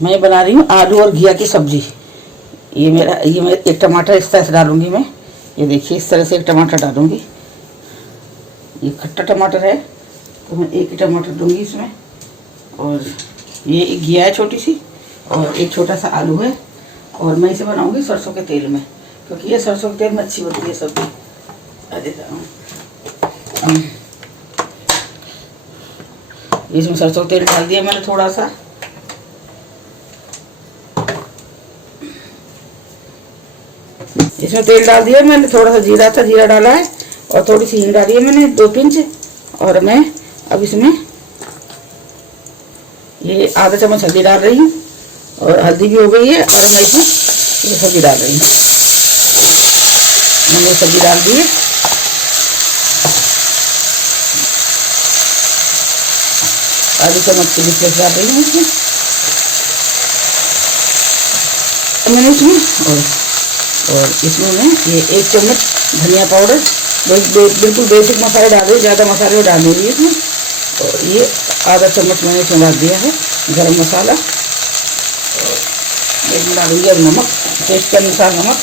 मैं बना रही हूँ आलू और घिया की सब्जी। ये मैं एक टमाटर इस तरह से डालूंगी मैं। ये देखिए इस तरह से एक टमाटर डालूंगी। ये खट्टा टमाटर है तो मैं एक ही टमाटर दूंगी इसमें। और ये एक घिया है छोटी सी और एक छोटा सा आलू है। और मैं इसे बनाऊंगी सरसों के तेल में, क्योंकि ये सरसों के तेल में अच्छी बनती है सब्जी। इसमें सरसों का तेल डाल दिया मैंने थोड़ा सा। इसमें तेल डाल दिया मैंने, थोड़ा सा जीरा था, जीरा डाला है और थोड़ी सी हींग डाली है मैंने 2 पिंच। और मैं अब इसमें ये आधा चम्मच हल्दी डाल रही हूँ और हल्दी भी हो गई है। और मैं इसमें ये सब्जी डाल रही हूँ। मैंने सब्जी डाल दी है। आधी चम्मच चिली फ्लेक्स डाल रही हूँ इसमें मैंने इसमें। और इसमें मैं ये 1 चम्मच धनिया पाउडर, बिल्कुल बेसिक मसाले डाल रही, ज़्यादा मसाले डाल रही है इसमें। और ये आधा चम्मच मैंने इसमें डाल दिया है गरम मसाला। और इसमें डालूंगी अब नमक, टेस्ट के अनुसार नमक।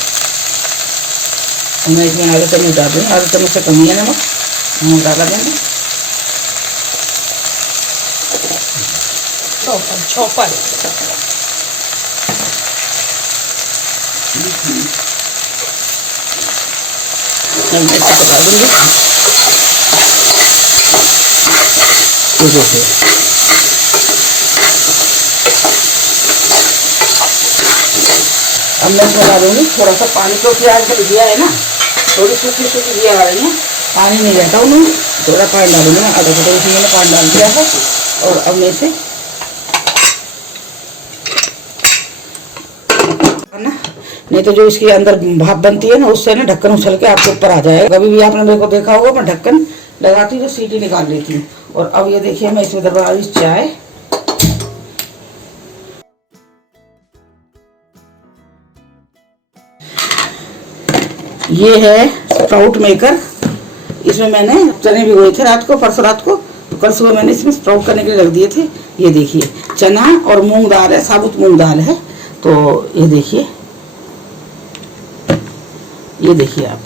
मैं इसमें आधा चम्मच डाल दूँगी, आधा चम्मच से कम है नमक डाला मैंने। चौपर मैं इसको पका दूँगी। ये देखिए अब मैं इसमें डालूंगी थोड़ा सा पानी, क्योंकि आजकल घिया है ना थोड़ी सूखी सूखी घिया आ रही है, पानी नहीं रहता उनमें, थोड़ा पानी डालूंगी मैं। आधा कटोरी से मैंने पानी डाल दिया है। और अब मैं इसे नहीं तो जो इसके अंदर भाप बनती है ना उससे ना ढक्कन उछल के आपके ऊपर आ जाएगा। कभी भी आपने मेरे को देखा होगा मैं ढक्कन लगाती हूँ तो सीटी निकाल लेती हूँ। और अब ये देखिए मैं इसमें डलवा रही चाय। ये है स्प्राउट मेकर। इसमें मैंने चने भिगोए थे रात को, परसों रात को, तो कल सुबह मैंने इसमें स्प्राउट करने के लिए रख दिए थे। ये देखिए चना और मूंग दाल है, साबुत मूंग दाल है। तो ये देखिए, ये देखिए आप,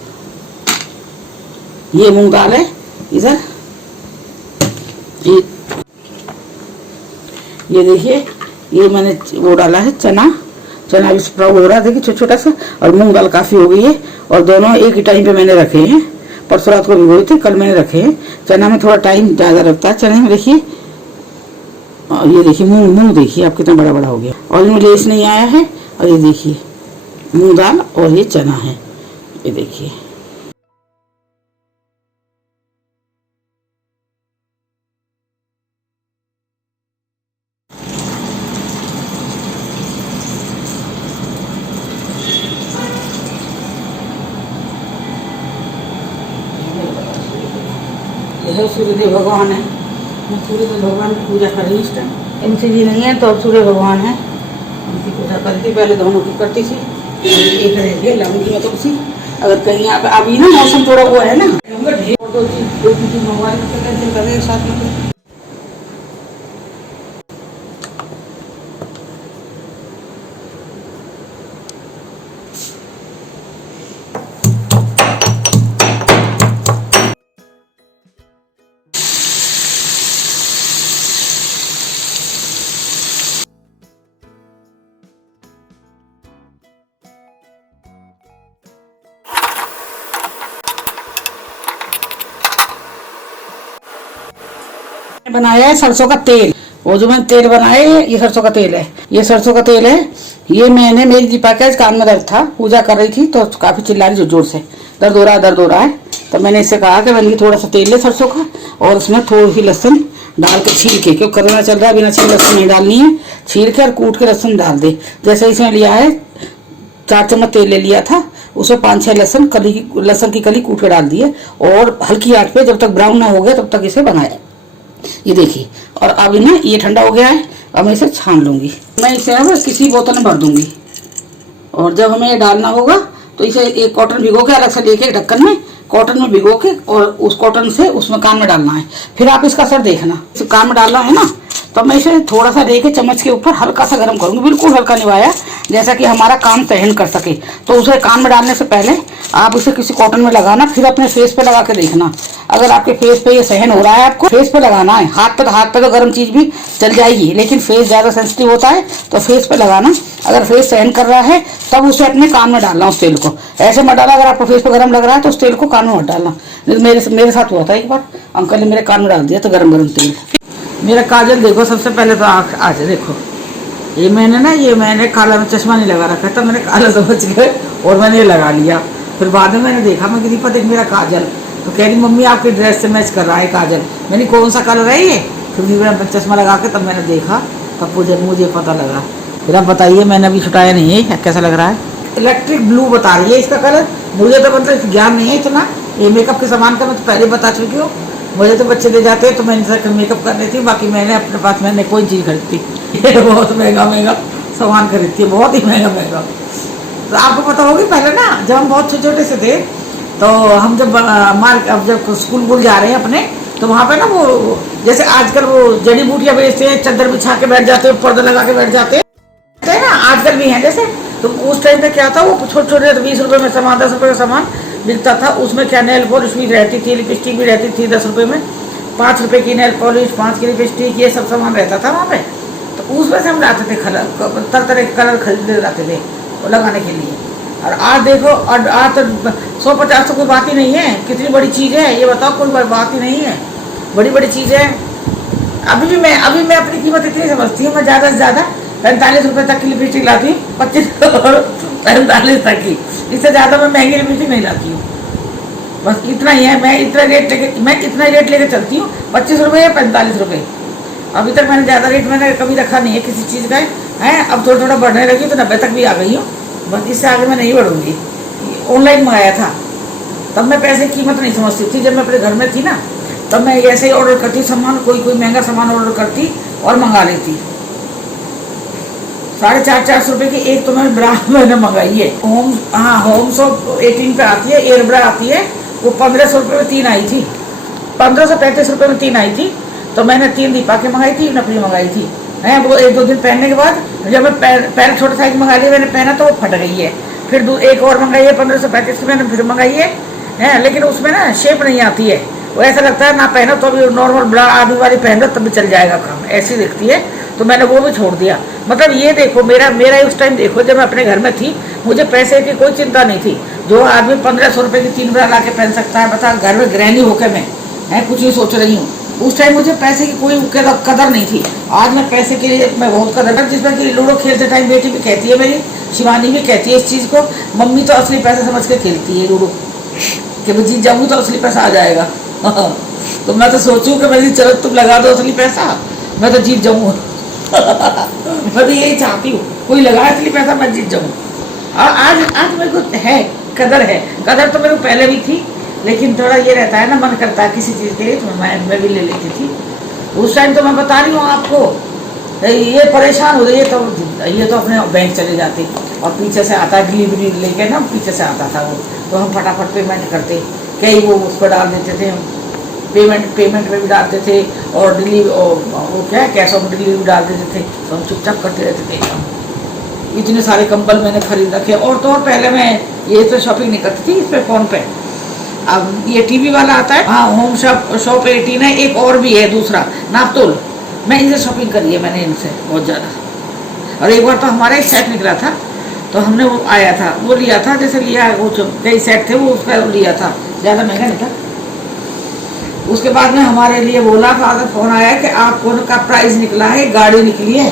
ये मूंग दाल है इधर। ये देखिए ये मैंने वो डाला है चना भी स्प्राउट हो रहा है, देखिए छोटा छोटा सा। और मूंग दाल काफ़ी हो गई है। और दोनों एक ही टाइम पे मैंने रखे हैं, परसों रात को भिगोए थे, कल मैंने रखे हैं। चना में थोड़ा टाइम ज़्यादा लगता है चने में। देखिए ये देखिए मूंग देखिए आप कितना बड़ा बड़ा हो गया और इनमें लेस नहीं आया है। और ये देखिए मूंग दाल और ये चना है, ये देखिए। यह सूर्यदेव भगवान है, मैं सूर्यदेव भगवान की पूजा कर रही हूँ इस टाइम। इनसे जी नहीं है तो अब सूर्य भगवान है, उनकी पूजा करती। पहले दोनों की करती थी, एक रह गया लाऊंगी मैं तुलसी। अगर कहीं आप अभी ना मौसम थोड़ा वो है ना, दो चीज मोबाइल में टेंशन कर रहे हैं साथ में। बनाया है सरसों का तेल। वो जो मैंने तेल बनाया है ये सरसों का तेल है, ये सरसों का तेल है। ये मैंने, मेरी दीपा के कान में दर्द था, पूजा कर रही थी तो काफी चिल्ला रही जोर से, दर्द हो रहा है। तो मैंने इससे कहा कि मैंने थोड़ा सा तेल ले सरसों का और उसमें थोड़ी सी लहसुन डाल के छील के, क्योंकि कोरोना चल रहा है, बिना छील लहसुन नहीं डालनी है, छील के और कूट के लहसुन डाल दे। जैसे इसमें लिया है 4 चम्मच तेल ले लिया था, उसमें 5-6 लहसुन की कली कूट के डाल दिए और हल्की आंच पे जब तक ब्राउन ना हो गया तब तक इसे बनाया। ये देखिए। और अब ना ये ठंडा हो गया है, अब मैं इसे छान लूंगी। मैं इसे अब किसी बोतल में भर दूंगी और जब हमें ये डालना होगा तो इसे एक कॉटन भिगो के अलग से लेके ढक्कन में कॉटन में भिगो के और उस कॉटन से उसमें कान में डालना है। फिर आप इसका असर देखना, कान में डालना है ना तो मैं इसे थोड़ा सा लेके चम्मच के ऊपर हल्का सा गर्म करूंगी, बिल्कुल हल्का निभाया, जैसा कि हमारा काम सहन कर सके। तो उसे कान में डालने से पहले आप उसे किसी कॉटन में लगाना, फिर अपने फेस पे लगा के देखना। अगर आपके फेस पे ये सहन हो रहा है, आपको फेस पे लगाना है। हाथ पे तो गर्म चीज भी चल जाएगी, लेकिन फेस ज्यादा सेंसिटिव होता है तो फेस पे लगाना। अगर फेस सहन कर रहा है तब उसे अपने कान में डालना उस तेल को, ऐसे मत डालना। अगर आपको फेस पे गर्म लग रहा है तो उस तेल को कान में मत डालना। मेरे साथ हुआ था एक बार, अंकल ने मेरे कान में डाल दिया तो गर्म तेल। मेरा काजल देखो, सबसे पहले तो आज देखो, ये मैंने काला में चश्मा नहीं लगा रखा था, मैंने काला समझ के और मैंने ये लगा लिया। फिर बाद में मैंने देखा, मैं दीपा देख मेरा काजल, तो कह रही मम्मी आपके ड्रेस से मैच कर रहा है काजल। मैंने कौन सा कलर है ये? फिर मेरा चश्मा लगा के तब मैंने देखा, तब मुझे पता लगा। फिर आप बताइए, मैंने अभी छुटाया नहीं है, कैसा लग रहा है? इलेक्ट्रिक ब्लू बता रही है इसका कलर। मुझे तो मतलब ज्ञान नहीं है इतना, ये मेकअप के सामान का मैं तो पहले बता चुकी हूँ। मुझे तो बच्चे ले जाते हैं तो मैं इनसे मेकअप कर लेती हूँ, बाकी मैंने अपने पास मैंने कोई चीज़ खरीदती ये बहुत महंगा सामान खरीदती है, बहुत ही महंगा। तो आपको पता होगी पहले ना, जब हम बहुत छोटे से थे तो हम जब स्कूल जा रहे हैं अपने, तो वहाँ पे ना वो जैसे आजकल वो जड़ी बूटियाँ बेचते हैं, चादर बिछा के बैठ जाते हैं, पर्दा लगा के बैठ जाते हैं ना, आजकल भी हैं जैसे। तो उस टाइम पे क्या था, वो छोटे 20 रुपये में सामान, 10 रुपये का सामान मिलता था। उसमें क्या नेल पॉलिश भी रहती थी, लिपस्टिक भी रहती थी 10 रुपये में, 5 रुपये की नेल पॉलिश, 5 की लिपस्टिक, ये सब सामान रहता था वहाँ पे। तो उसमें से हम लाते थे तरह तरह के कलर खरीदे जाते थे वो लगाने के लिए। और आज देखो, और आज तो 150 तो कोई बात ही नहीं है, कितनी बड़ी चीज़ है ये बताओ, कोई बात ही नहीं है, बड़ी चीज़ है। अभी मैं अपनी कीमत इतनी समझती हूँ, मैं ज़्यादा से ज़्यादा 45 रुपये तक की लिपस्टिक लाती हूँ, 25 45 तक की, इससे ज़्यादा मैं महंगी लिपस्टिक नहीं लाती हूँ। बस इतना ही है, मैं इतना रेट लेके चलती हूँ, 25 रुपये या 45 रुपये। अभी तक मैंने ज़्यादा रेट मैंने कभी रखा नहीं है किसी चीज़ का है। अब थोड़ा बढ़ने लगी तो 90 तक भी आ गई हूँ, बस इससे आगे मैं नहीं बढ़ूंगी। ऑनलाइन मंगाया था तब मैं पैसे की कीमत नहीं समझती थी, जब मैं अपने घर में थी ना तब मैं ऐसे ही ऑर्डर करती सामान, कोई महंगा सामान ऑर्डर करती और मंगा लेती। 450 रुपये की एक तो मैं ब्रा मैंने मंगाई है, होम शॉप 18 पे आती है, एयर ब्रा आती है, वो 1500 रुपये में 3 आई थी, 1535 रुपये में 3 आई थी। तो मैंने 3 दीपा के मंगाई थी, नकली मंगाई थी है। वो 1-2 दिन पहनने के बाद जब मैं पहले छोटा साइज मंगा लिया, मैंने पहना तो वो फट गई है। फिर एक और मंगाई है 1535 की, मैंने फिर मंगाई है, लेकिन उसमें ना शेप नहीं आती है, वो ऐसा लगता है ना पहनो तो अभी नॉर्मल ब्रा आदमी वाली पहन लो तब भी चल जाएगा काम, ऐसी दिखती है। तो मैंने वो भी छोड़ दिया। मतलब ये देखो, मेरा उस टाइम देखो, जब मैं अपने घर में थी मुझे पैसे की कोई चिंता नहीं थी। जो आदमी 1500 रुपये की 3 ब्रा ला के पहन सकता है, बता, घर में गृहिणी होकर मैं कुछ नहीं सोच रही हूँ। उस टाइम मुझे पैसे की कोई कदर नहीं थी। आज मैं पैसे के लिए मैं बहुत कदर करती, जिसमें कि लूडो खेलते टाइम बेटी भी कहती है, मेरी शिवानी भी कहती है इस चीज़ को, मम्मी तो असली पैसा समझ के खेलती है लूडो, कि मैं जीत जाऊँगी तो असली पैसा आ जाएगा। तो मैं तो सोचूं कि मैं चलो तुम लगा दो असली पैसा, मैं तो जीत जाऊँ। मैं तो यही चाहती हूँ, कोई लगाए असली पैसा मैं जीत जाऊँ। आज मेरे को है कदर तो मेरे को पहले भी थी, लेकिन थोड़ा ये रहता है ना, मन करता है किसी चीज़ के लिए तो मैं भी ले लेती थी। उस टाइम तो मैं बता रही हूँ आपको, ये परेशान हो रही है तो ये तो अपने बैंक चले जाते और पीछे से आता डिलीवरी लेके ना, पीछे से आता था वो, तो हम फटाफट पेमेंट करते, कई वो उस पर डाल देते थे, पेमेंट में भी डालते थे, और वो क्या कैश ऑन डिलीवरी डाल देते थे, तो हम चुपचाप करते रहते थे। इतने सारे कंबल मैंने खरीद रखे। और तो और पहले मैं ये तो शॉपिंग नहीं करती थी इस पर फ़ोन पे। अब ये टीवी वाला आता है, हाँ, होम शॉप 18 है, एक और भी है दूसरा नापतोल, मैं इनसे शॉपिंग करी है मैंने, इनसे बहुत ज़्यादा। और एक बार तो हमारा एक सेट निकला था, तो हमने वो आया था, वो लिया था, जैसे लिया वो कई सेट थे, वो उसका लिया था, ज़्यादा महंगा नहीं था। उसके बाद में हमारे लिए बोला, फादर फोन आया कि आपको का प्राइस निकला है, गाड़ी निकली है,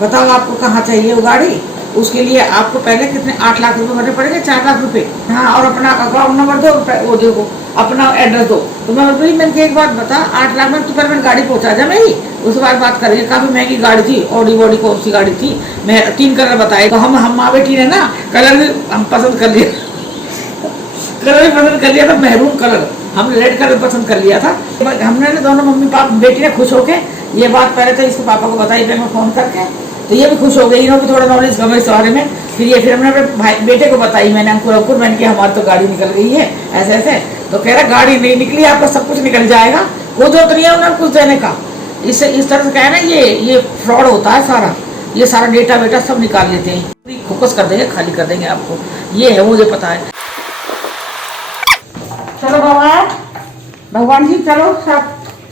बताओ आपको कहाँ चाहिए वो गाड़ी। उसके लिए आपको पहले कितने 8 लाख रुपए भरने पड़ेंगे, 4 लाख रुपए, हाँ, और अपना अकाउंट नंबर दो, वो देखो अपना एड्रेस दो। तो मैंने एक बात बता, 8 लाख में तू पहले मैंने गाड़ी पहुँचा जा मेरी, उसके बाद बात करेंगे। काफ़ी महंगी गाड़ी थी, ऑडी बॉडी कौन सी गाड़ी थी, मैं 3 कलर बताए, तो हम माँ बेटी ने ना कलर भी हम पसंद कर लिया, था मैरून कलर, हमने रेड कलर पसंद कर लिया था। हमने ना दोनों मम्मी पापा बेटी ने खुश होके ये बात पहले तो इसके पापा को बताई बैंक में फ़ोन करके, तो ये भी खुश हो गई, इन्होंने भी थोड़ा नॉलेज कम है इस बारे में। फिर हमने अपने भाई बेटे को बताई, मैंने अंकुर मैंने कि हमारी तो गाड़ी निकल गई है ऐसे। तो कह रहा गाड़ी नहीं निकली, आपका सब कुछ निकल जाएगा, कोई जरूरत नहीं है उन्हें कुछ देने का, इस तरह से कह रहे हैं ये फ्रॉड होता है सारा, ये सारा डेटा वेटा सब निकाल लेते हैं, फोकस कर देंगे, खाली कर देंगे आपको, ये है मुझे पता है। चलो बाबा, भगवान जी चलो सब,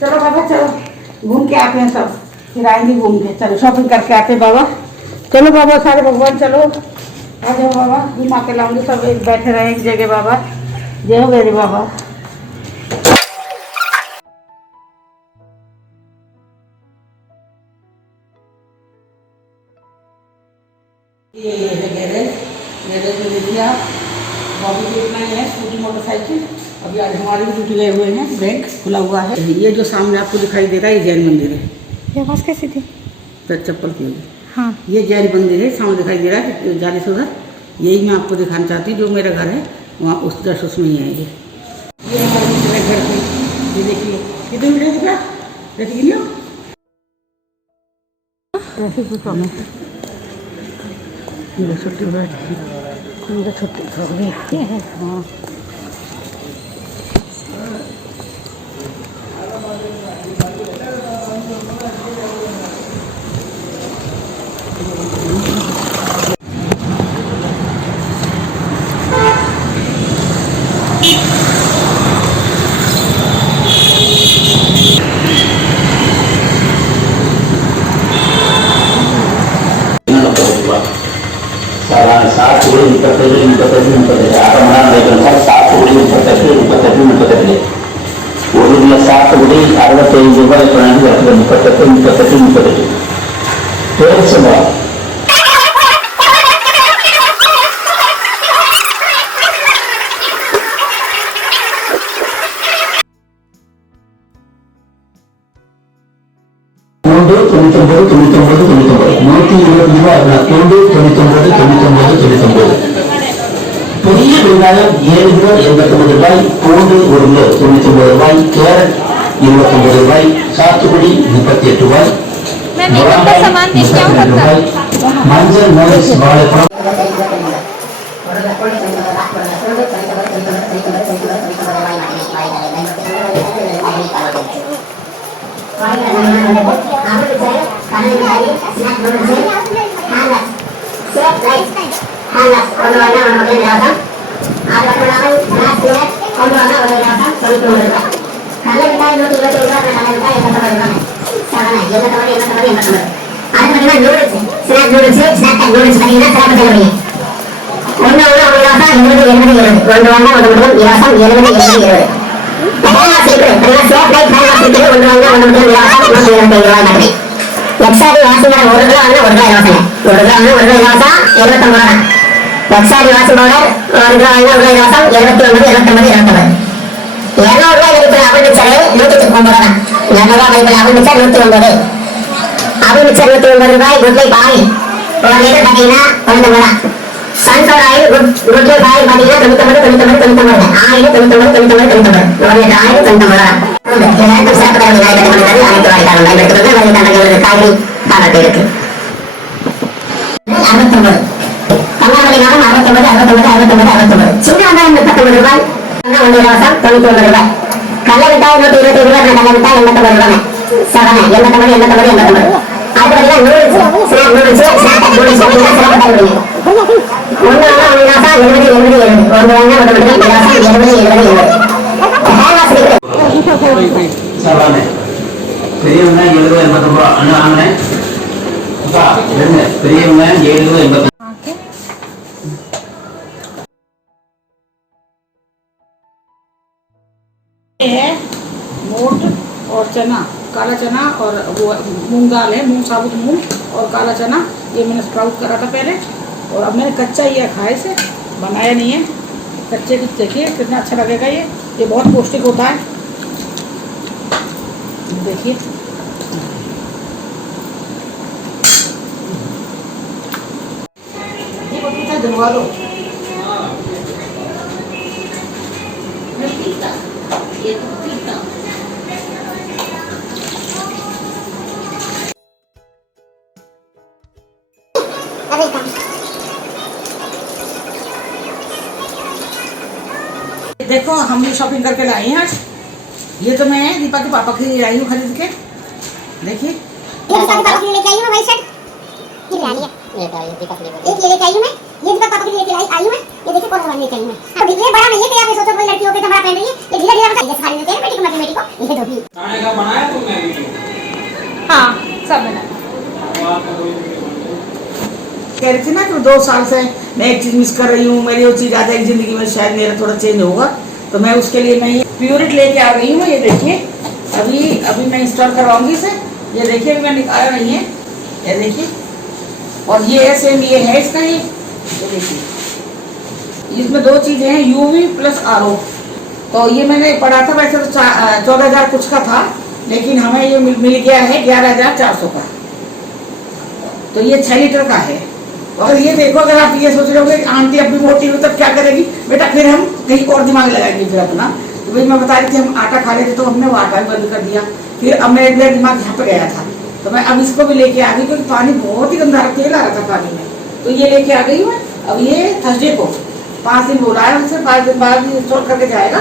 चलो बाबा चलो घूम के आते हैं सब, फिर आएंगे घूम के, चलो शॉपिंग करके आते हैं बाबा। चलो बाबा सारे भगवान चलो आ जाओ बाबा, घुमा के लाऊंगी, सब एक बैठे रहे एक जगह बाबा, जय हो मेरे बाबा। ये है गैरेज, गैरेज में देखिए आप, बॉबी भी इतना ही है, स्कूटी मोटरसाइकिल। अभी आज हमारे भी ड्यूटी गए हुए हैं, बैंक खुला हुआ है। ये जो सामने आपको दिखाई दे रहा है ये जैन मंदिर है। ये आवाज़ कैसी थी? चप्पल की होगी। हाँ, ये जैन मंदिर है, सामने दिखाई दे रहा है जाने से उधर, यही मैं आपको दिखाना चाहती हूँ। जो मेरा घर है वहाँ उस जस्ट उसमें ही है ये हमारे दूसरे घर पे, ये देखिए कितनी वीडियो दिख रहा, देखिए नहीं हो ट्रैफिक भी कम है। ये छुट्टी बैठी पूरा छुट्टी हो गई। हाँ பெரிய வெங்காயம் 7 கிலோ 89 ரூபாய், பூண்டு 1 கிலோ 99 ரூபாய், கேரட் 29 ரூபாய், சாத்துக்குடி 38 ரூபாய், ரூபாய், மஞ்சள் மோரிஸ் வாழைப்பழம் எக்ஸாரி வாசி பவுடர் 1 கிலோ வாங்கினா 1 கிலோ இலவசம். 1 கிலோ வாங்கினா 1 கிலோ இலவசம் 79 ரூபா. எக்ஸாரி வாசி பவுடர் 1 கிலோ வாங்கினா 1 கிலோ இலவசம் 79 79. 200 ரூபாய் மதிப்புள்ள அவல் மிக்சர் 199 ரூபா. 200 ரூபாய் மதிப்புள்ள அவல் மிக்சர் 109. அவல் மிக்சர் 109 ரூபாய். குட் லைஃப் ஆயில் 1 லிட்டர் பாத்தீங்கன்னா 19 ரூபா. Sunflower oil good life oil பாத்தீங்கன்னா 99 ஆயில் 99 1 லிட்டர் ஆயில் 99 ரூபா. எல்லாருக்கும் சிறப்பு தரம் அனைத்து வாய்க்காரர்கள் காய்கறி பாராட்டு இருக்கு. 69 கண்ணாமலை நாமம் 69 சின்ன வெங்காயம் 39 ரூபாய், 1 இலவசம் 99 ரூபாய். கடலை மிட்டாய் 120 ரூபாய், கடலை மிட்டாய் 89 ரூபாய். சவனை 89. அது பார்த்தீங்கன்னா noodles, snack noodles, snack noodles பார்த்தீங்கன்னா சிறப்பு தள்ளுபடி. 1 வாங்கினா 1 இலவசம் 70 1 வாங்கினா 1 இலவசம் 70 சாப்பாடு பெரியவங்க 70 ரூபா வாங்கினேன். பெரியவங்க 70 है मोट और चना, काला चना और वो मूंग दाल है, मूंग साबुत मूंग और काला चना, ये मैंने स्प्राउट करा था पहले, और अब मैंने कच्चा ही है, खाए से बनाया नहीं है। कच्चे की देखिए कितना अच्छा लगेगा, ये बहुत पौष्टिक होता है। देखिए धुलवा दो, देखो हम भी शॉपिंग करके लाए हैं आज। ये तो मैं दीपा के पापा के लिए लाई हूँ खरीद के, देखिए ये पापा के लिए लेके आई हूं मैं शर्ट ये डालिए ये लेके आई हूं मैं ये भी पापा के लिए लेके आई हूं मैं ये देखिए कौन सा लेके आई हूं मैं अब ये बड़ा नहीं है कि आप सोचो कोई लड़की होके तो बड़ा पहन रही है ये ढीला ढीला बताइए साड़ी देते हैं बेटी को बेटी को ये दो भी खाने का बनाया तुमने वीडियो? हाँ सब बना। कह रही थी ना कि 2 साल से मैं एक चीज मिस कर रही हूँ, मेरी वो चीज आता है जिंदगी में शायद मेरा थोड़ा चेंज होगा, तो मैं उसके लिए मैं ये प्योरिट लेके आ गई हूँ। ये देखिए अभी मैं इंस्टॉल करवाऊंगी इसे। ये देखिए अभी मैं निकाला नहीं है, ये देखिए। और ये है सेम, ये है इसका ये देखिए, इसमें 2 चीजें हैं, यूवी प्लस आरओ। तो ये मैंने पढ़ा था, वैसे तो 14,000 कुछ का था, लेकिन हमें ये मिल गया है 11,400 का। तो ये 6 लीटर का है। और ये देखो, अगर आप ये सोच रहे हो कि आंटी अब भी मोटी हो तब क्या करेगी बेटा, फिर हम कहीं और दिमाग लगाएंगे फिर अपना। तो भाई मैं बता रही थी, हम आटा खा रहे थे तो हमने वो आटा भी बंद कर दिया। फिर अब मेरा दिमाग यहाँ पे गया था, तो मैं अब इसको भी लेके आ गई, क्योंकि पानी बहुत ही गंदा तेल आ रहा था पानी में। तो ये लेके आ गई मैं। अब ये थर्सडे को 5 दिन बोला है उनसे, 5 दिन बाद इंस्टॉल करके जाएगा,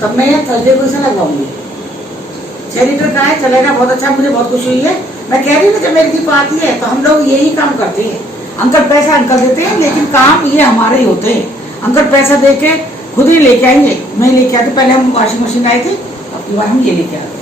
तब मैं थर्सडे को इसे लगवाऊंगी। 6 लीटर का है, चलेगा, बहुत अच्छा, मुझे बहुत खुशी हुई है। मैं कह रही हूँ जब मेरी दीप आती है तो हम लोग यही काम करते हैं। अंकल पैसा अंकल देते हैं, लेकिन काम ये हमारे ही होते हैं। अंकल पैसा दे के खुद ही लेके आएंगे, मैं लेके आती। पहले हम वॉशिंग मशीन आए थे, अब की बार हम ये लेके आते हैं।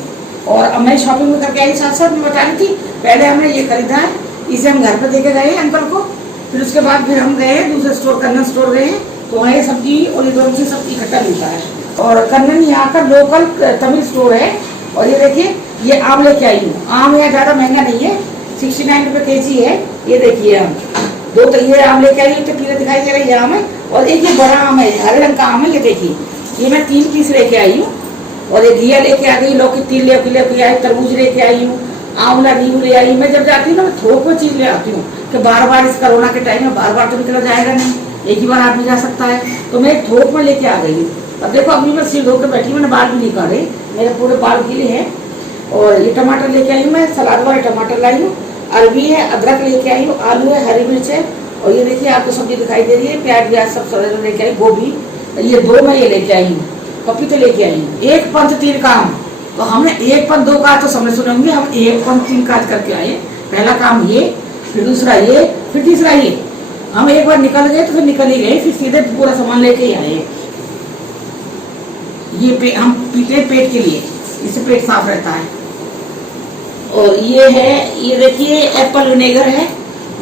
और अब मैं शॉपिंग में करके आई, साथ साथ मैं बता रही थी, पहले हमने ये खरीदा है, इसे हम घर पर दे के गए अंकल को। फिर उसके बाद फिर हम गए दूसरे स्टोर, कन्नन स्टोर गए, तो वहाँ सब्जी और इधर से सब इकट्ठा मिलता है। और कन्नन यहाँ का लोकल तमिल स्टोर है। और ये देखिए, ये आम लेके आई हूँ। आम यहाँ ज़्यादा महंगा नहीं है, 69 रुपये केजी है। ये देखिए आम 2 तो ये आम लेके आई हूँ, तो पीले दिखाई दे रहा है ये आम है। और एक ये बड़ा आम है, हरे रंग का आम है, ये देखिए। ये मैं 3 पीस लेके आई हूँ। और ये घिया लेके आ गई, लौकी 3 लेके आई, तरबूज लेके आई हूँ, आंवला नींबू ले आई। मैं जब जाती हूँ ना, मैं थोक में चीज़ ले आती हूँ, कि बार बार इस कोरोना के टाइम में बार तो निकला जाएगा नहीं, एक ही बार आदमी जा सकता है। तो मैं थोक में लेके आ गई हूँ। अब देखो, अभी मैं सिर धो के बैठी, मैंने बाल भी नहीं काटे, मेरे पूरे बाल गीले हैं। और ये टमाटर लेके आई हूँ मैं, सलाद वाले टमाटर लाई हूँ, अरबी है, अदरक लेके आई हूँ, आलू है, हरी मिर्च है। और ये देखिए आपको सब्जी दिखाई दे रही है, प्याज व्याज सब लेके आई, गोभी। ये 2 मैं ये लेके आई हूँ, पपीते लेके आई हूँ। 1 पंथ 3 काम, तो हमने 1 पंथ 2 का तो समझ सुनेंगे, हम 1 पंथ 3 काज करके आए। पहला काम ये, फिर दूसरा ये, फिर तीसरा ये। हम एक बार निकल गए तो फिर निकल ही गए, फिर सीधे पूरा सामान लेके ही आए। ये हम पीते पेट के लिए, इससे पेट साफ रहता है। और ये है, ये देखिए एप्पल विनेगर है,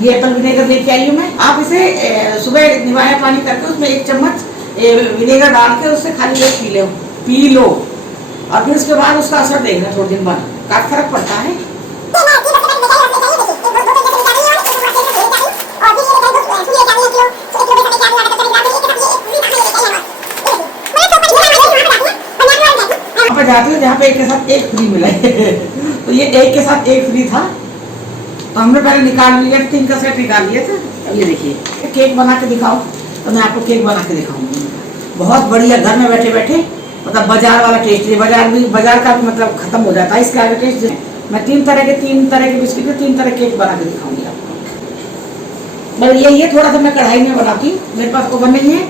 ये एप्पल विनेगर लेके आई हूँ मैं। आप इसे सुबह निवाया पानी करके उसमें 1 चम्मच विनेगर डाल के उससे खाली पी लो। और फिर उसके बाद उसका असर देखना, थोड़े दिन बाद काफी फर्क पड़ता है। जाती हूँ जहाँ पे 1 के साथ 1 फ्री मिला है तो ये 1 के साथ 1 फ्री था, तो हमने पहले निकाल लिया, 3 का सेट निकाल लिए थे। अब ये देखिए, केक बना के दिखाओ, तो मैं आपको केक बना के दिखाऊंगी। बहुत बढ़िया, घर में बैठे बैठे, मतलब बाजार वाला टेस्ट है। बाजार का भी मतलब खत्म हो जाता है, इसका आगे टेस्ट। मैं 3 तरह के बिस्किट में 3 तरह केक बना के दिखाऊंगी आपको। बस ये थोड़ा सा मैं कढ़ाई में बनाती हूँ, मेरे पास ओवन नहीं है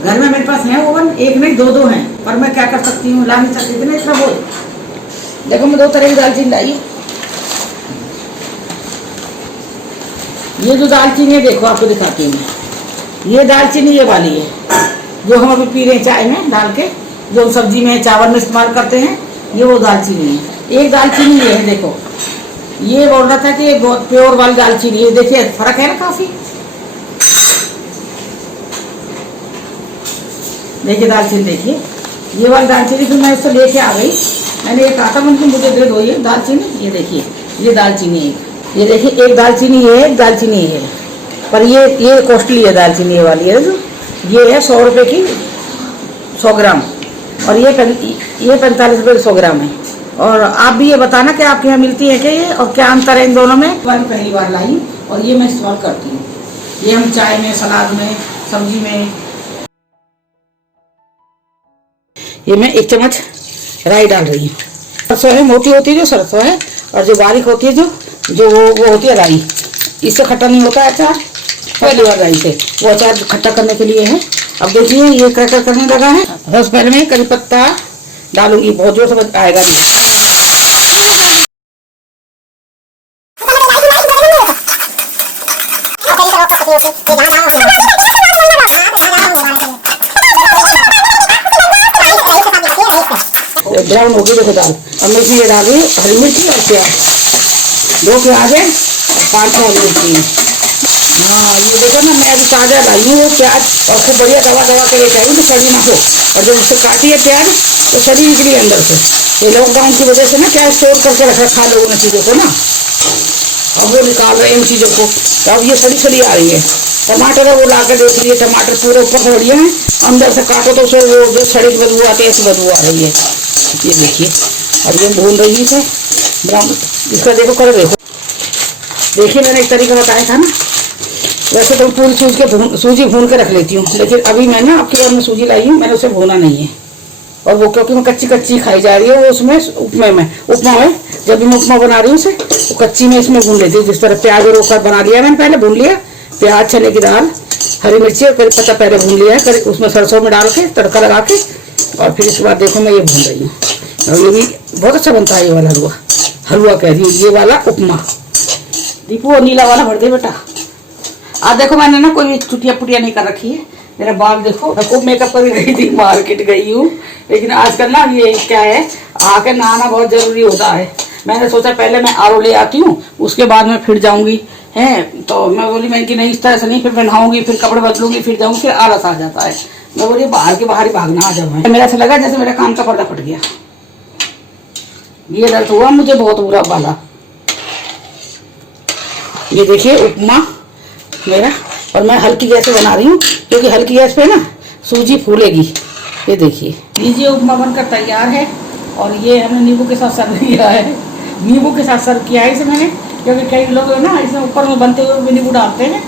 घर में, मेरे पास है ओवन, 1 नहीं 2 हैं, पर मैं क्या कर सकती हूँ, ला नहीं सकती थी ना इतना बोल। देखो मैं 2 तरह की दालचीनी लाई। ये जो दालचीनी है, देखो आपको दिखाती हूँ मैं। ये दालचीनी ये वाली है, जो हम अभी पी रहे हैं चाय में डाल के, जो सब्जी में चावल में इस्तेमाल करते हैं, ये वो दालचीनी है। एक दालचीनी ये है, देखो ये बोल रहा था कि ये बहुत प्योर वाली दालचीनी है। देखिए फर्क है ना काफी। देखिए दालचीनी, देखिए ये वाली दालचीनी फिर मैं उससे लेके आ गई। मैंने ये कहा था उनकी, मुझे दे दो ये दालचीनी। ये देखिए, ये दालचीनी है, ये देखिए एक दालचीनी है, एक दालचीनी है, पर ये कॉस्टली है दालचीनी ये वाली है, जो ये है 100 रुपये की 100 ग्राम, और ये 45 रुपये की 100 ग्राम है। और आप भी ये बताना कि आपके यहाँ मिलती है क्या ये, और क्या अंतर है इन दोनों में। पहली बार लाई और ये मैं इस्तेमाल करती हूँ। ये हम चाय में, सलाद में, सब्जी में। ये मैं 1 चम्मच राई डाल रही हूँ। सरसों है, मोटी होती है जो सरसों है, और जो बारीक होती है जो वो होती है राई। इससे खट्टा नहीं होता है अचार, पहली बार राई से वो अचार खट्टा करने के लिए है। अब देखिए ये क्रैकर करने लगा है। सबसे पहले मैं करी पत्ता डालूंगी, बहुत जोर से आएगा नहीं। ब्राउन होगी देखो दाल। अब मैं इसमें ये डाली हरी मिर्ची और प्याज, 2 प्याज है और 5 हरी मिर्ची है। हाँ ये देखो ना, मैं अभी ताज़ा लाई हूँ वो प्याज, और खूब बढ़िया दबा दबा के लेके आई हूँ तो सड़ी ना हो। और जब उससे काटी है प्याज तो सड़ी निकली अंदर से। ये लॉकडाउन की वजह से ना क्या स्टोर करके रख रखा लोगों ने चीज़ों को ना, अब वो निकाल रहे हैं उन चीज़ों को, तो अब ये सड़ी सड़ी आ रही है। टमाटर है वो ला कर देख लिए, टमाटर पूरे ऊपर से बढ़िया है, अंदर से काटो तो उसे वो जो सड़ी बदबू आती है ऐसी बदबू आ रही है। ये देखिए अब ये भून रही है ब्राउन, इसका देखो कलर देखो। देखिए मैंने एक तरीका बताया था ना, वैसे तो पूरी सूजी भून के रख लेती हूँ, लेकिन अभी मैं ना आपके बार में सूजी लाई हूँ, मैंने उसे भूना नहीं है। और वो क्योंकि मैं कच्ची कच्ची खाई जा रही है वो उसमें उपमा में जब भी मैं उपमा बना रही हूँ उसे तो कच्ची में इसमें भून लेती हूँ। जिस तरह प्याज और रोकर बना लिया मैंने, पहले भून लिया प्याज, चने की दाल, हरी मिर्ची और करी पत्ता पहले भून लिया है, उसमें सरसों में डाल के तड़का लगा के, और फिर इसके बाद देखो मैं ये भून रही हूँ। और ये भी बहुत अच्छा बनता है ये वाला हलवा कह रही हूँ, ये वाला उपमा। दीपू और नीला वाला भर दे बेटा। आज देखो मैंने ना कोई चुटिया पुटिया नहीं कर रखी है, मेरा बाल देखो, खूब मेकअप कर गई थी, मार्केट गई हूँ, लेकिन आजकल ना ये क्या है, आके नहाना बहुत जरूरी होता है। मैंने सोचा पहले मैं आरओ ले आती हूँ, उसके बाद मैं फिर जाऊंगी हैं, तो मैं बोली मैं कि नहीं इस तरह से नहीं, फिर मैं नहाऊंगी, फिर कपड़े बदलूंगी, फिर जाऊंगी, फिर आलस आ जाता है। मैं बोली बाहर के बाहर ही भागना आ जाऊँ। मेरा ऐसा लगा जैसे मेरा कान का पर्दा फट गया, ये दर्द हुआ मुझे बहुत बुरा वाला। ये देखिए उपमा मेरा, और मैं हल्की गैस पे बना रही हूँ क्योंकि हल्की गैस पे ना सूजी फूलेगी। ये देखिए लीजिए उपमा बनकर तैयार है, और ये हमने नींबू के साथ सर्व किया है, नींबू के साथ सर्व किया है इसे मैंने, क्योंकि कई लोग ना इसमें ऊपर में बनते हुए भी नींबू डालते हैं,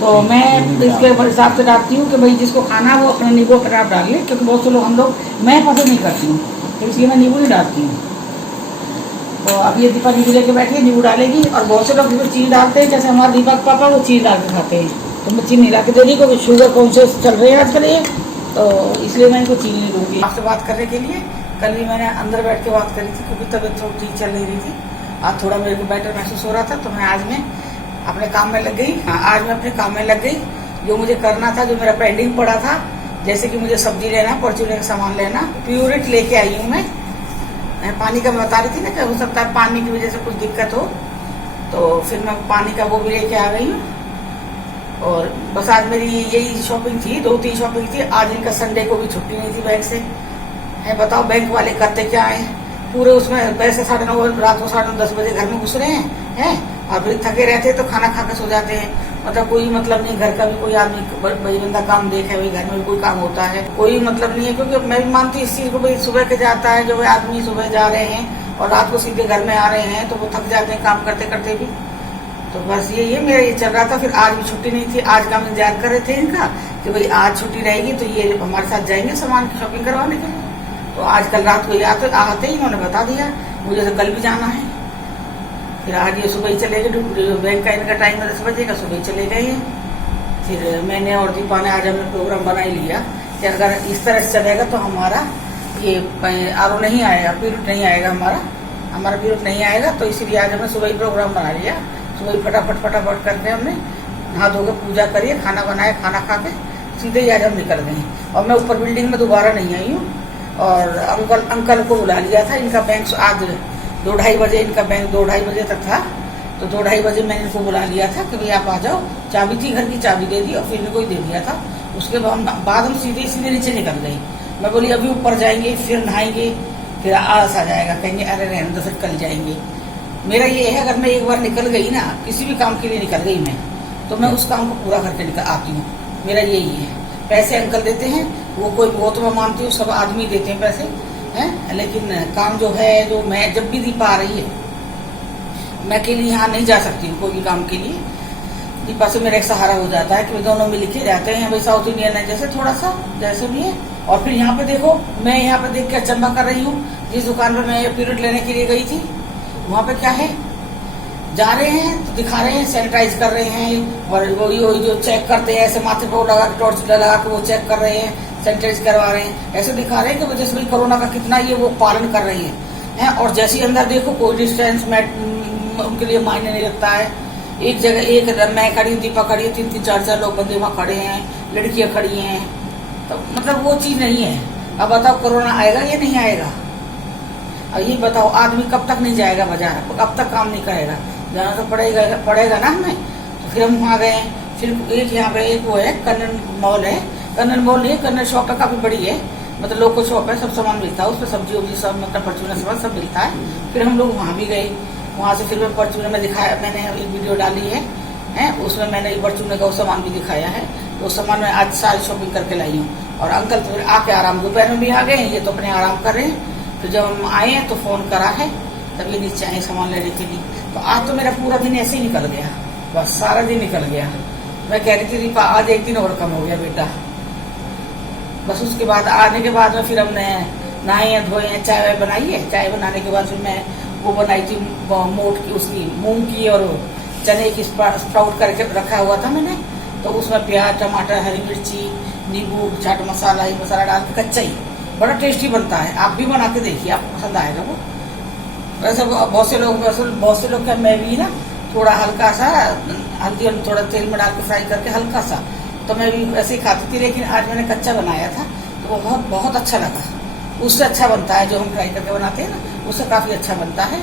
तो मैं इसके हिसाब से डालती हूँ कि भाई जिसको खाना है वो अपना नींबू पर आप डाल लें, क्योंकि बहुत से लोग हम लोग मैं पसंद नहीं करती हूँ, तो इसलिए मैं नींबू नहीं डालती हूँ। तो अब ये दीपा नींबू लेके बैठी है, नींबू डालेगी, और बहुत से लोग इसमें चीनी डालते हैं, जैसे हमारे दीपक पापा वो चीनी डाल के खाते हैं, तो मैं चीनी ला के दे रही क्योंकि शुगर कॉन्शियस चल रहे हैं आजकल ये, तो इसलिए मैं इनको चीनी नहीं दूंगी। आपसे बात करने के लिए कल भी मैंने अंदर बैठ के बात करी थी क्योंकि तबीयत थोड़ी ठीक चल नहीं रही थी, आज थोड़ा मेरे को बेटर महसूस हो रहा था, तो मैं आज मैं अपने काम में लग गई। हाँ आज मैं अपने काम में लग गई, जो मुझे करना था, जो मेरा पेंडिंग पड़ा था, जैसे कि मुझे सब्जी लेना, परचून का सामान लेना, प्यूरिट लेके आई हूँ मैं। पानी का मैं बता रही थी ना कि हो सकता है पानी की वजह से कुछ दिक्कत हो, तो फिर मैं पानी का वो भी लेके आ गई हूँ। और बस आज मेरी यही शॉपिंग थी, 2-3 शॉपिंग थी आज। इनका संडे को भी छुट्टी नहीं थी बैंक से, है बताओ बैंक वाले करते क्या है, पूरे उसमें पैसे 9:30 रात को 10:30 बजे घर में घुस रहे हैं, और फिर थके रहते हैं तो खाना खा के सो जाते हैं। मतलब कोई मतलब नहीं, घर का भी कोई आदमी भाई बंदा काम देखे, भाई घर में भी कोई काम होता है, कोई मतलब नहीं है। क्योंकि मैं भी मानती इस चीज को, भाई सुबह के जाता है जो आदमी सुबह जा रहे हैं और रात को सीधे घर में आ रहे हैं, तो वो थक जाते हैं काम करते करते भी। तो बस यही है, मेरा ये चल रहा था। फिर आज भी छुट्टी नहीं थी, आज का हम इंतजार कर रहे थे इनका कि भाई आज छुट्टी रहेगी तो ये हमारे साथ जाएंगे सामान की शॉपिंग करवाने के लिए। तो आज कल रात को आते ही इन्होंने बता दिया मुझे तो कल भी जाना है। फिर आज ये सुबह ही चले गए, बैंक का इनका टाइम 10 बजे का, सुबह ही चले गए हैं। फिर मैंने और दीपा ने आज हमने प्रोग्राम बना ही लिया कि अगर इस तरह से चलेगा तो हमारा ये आरओ नहीं आएगा, पीरियड नहीं आएगा, हमारा पीरियड नहीं आएगा। तो इसीलिए आज हमने सुबह ही प्रोग्राम बना लिया, सुबह ही फटाफट करके हमने नहा धो के पूजा करिए, खाना बनाया, खाना खा के सीधे ही आज हम निकल गए। और मैं ऊपर बिल्डिंग में दोबारा नहीं आई हूँ, और अंकल को बुला लिया था। इनका बैंक आज 2-2:30 बजे, इनका बैंक 2-2:30 बजे तक था, तो 2-2:30 बजे मैंने इनको बुला लिया था कि भाई आप आ जाओ। चाबी थी, घर की चाबी दे दी और फिर इनको ही दे दिया था। उसके बाद हम सीधे नीचे निकल गए। मैं बोली अभी ऊपर जाएंगे, फिर नहाएंगे, फिर आलस आ जाएगा, कहेंगे अरे रहने दो फिर कल जाएंगे। मेरा ये है, अगर मैं एक बार निकल गई ना, किसी भी काम के लिए निकल गई मैं, तो मैं उस काम को पूरा करके निकल आती हूँ। मेरा यही है। पैसे अंकल देते हैं, वो तो मैं मानती हूँ सब आदमी देते हैं पैसे हैं, लेकिन काम जो है, जो मैं जब भी दीपा आ रही है, मैं अकेली यहाँ नहीं जा सकती हूँ कोई भी काम के लिए। दीपा से मेरा एक सहारा हो जाता है कि दोनों मिल के जाते हैं। भाई साउथ इंडियन है जैसे, थोड़ा सा जैसे भी है। और फिर यहाँ पे देखो, मैं यहाँ पे देख के अचंभा कर रही हूँ, जिस दुकान पे मैं पीरियड लेने के लिए गई थी, वहाँ पे क्या है, जा रहे हैं तो दिखा रहे हैं, सैनिटाइज कर रहे हैं, और वही जो चेक करते हैं ऐसे माथे पर लगा के, टॉर्च लगा के वो चेक कर रहे हैं, सैनिटाइज करवा रहे हैं, ऐसे दिखा रहे हैं कि जैसे भाई कोरोना का कितना ये वो पालन कर रही है। और जैसे ही अंदर देखो कोई डिस्टेंस उनके लिए मायने नहीं रखता है। एक जगह मैं खड़ी, दीपा खड़ी है, 3-3, 4-4 लोग बंदे वहाँ खड़े हैं, लड़कियां खड़ी हैं, तो मतलब वो चीज नहीं है। अब बताओ कोरोना आएगा या नहीं आएगा? अब ये बताओ आदमी कब तक नहीं जाएगा बाजार, कब तक काम नहीं करेगा, जाना तो पड़ेगा ना हमें। तो फिर हम वहाँ गए। फिर एक यहाँ पे एक वो है कन्नन मॉल है, कन्नन मॉल नहीं, कन्नन शॉप है, काफी बड़ी है, मतलब लोकल शॉप है, सब सामान मिलता है उसमें, सब्जी वब्जी सब, मतलब परचून सामान सब मिलता है। फिर हम लोग वहाँ भी गए। वहाँ से फिर मैं परचून में दिखाया, मैंने एक वीडियो डाली है उसमें मैंने परचून का वो सामान भी दिखाया है। वो सामान मैं आज सारी शॉपिंग करके लाई हूँ। और अंकल तो आके आराम, दोपहर में भी आ गए, ये तो अपने आराम कर रहे हैं। फिर जब हम आए हैं तो फोन करा है, तभी नीचे आए सामान लेने के लिए। तो आज तो मेरा पूरा दिन ऐसे ही निकल गया, बस सारा दिन निकल गया। मैं कह रही थी दीपा आज एक दिन और कम हो गया बेटा। बस उसके बाद आने के बाद में फिर हमने नहाए हैं, धोए हैं, चाय बनाई है। चाय बनाने के बाद फिर मैं वो बनाई थी मोट की, उसकी मूंग की और चने की स्प्राउट करके रखा हुआ था मैंने। तो उसमें प्याज, टमाटर, हरी मिर्ची, नींबू, चाट मसाला, ही मसाला डाल के कच्चा ही बड़ा टेस्टी बनता है। आप भी बना के देखिए, आपको पसंद आएगा वो। वैसे बहुत से लोग क्या, मैं भी ना थोड़ा हल्का सा हल्दी और थोड़ा तेल में डाल के फ्राई करके हल्का सा, तो मैं भी ऐसे ही खाती थी। लेकिन आज मैंने कच्चा बनाया था तो वो बहुत अच्छा लगा। उससे अच्छा बनता है जो हम फ्राई करके बनाते हैं ना, उससे काफी अच्छा बनता है।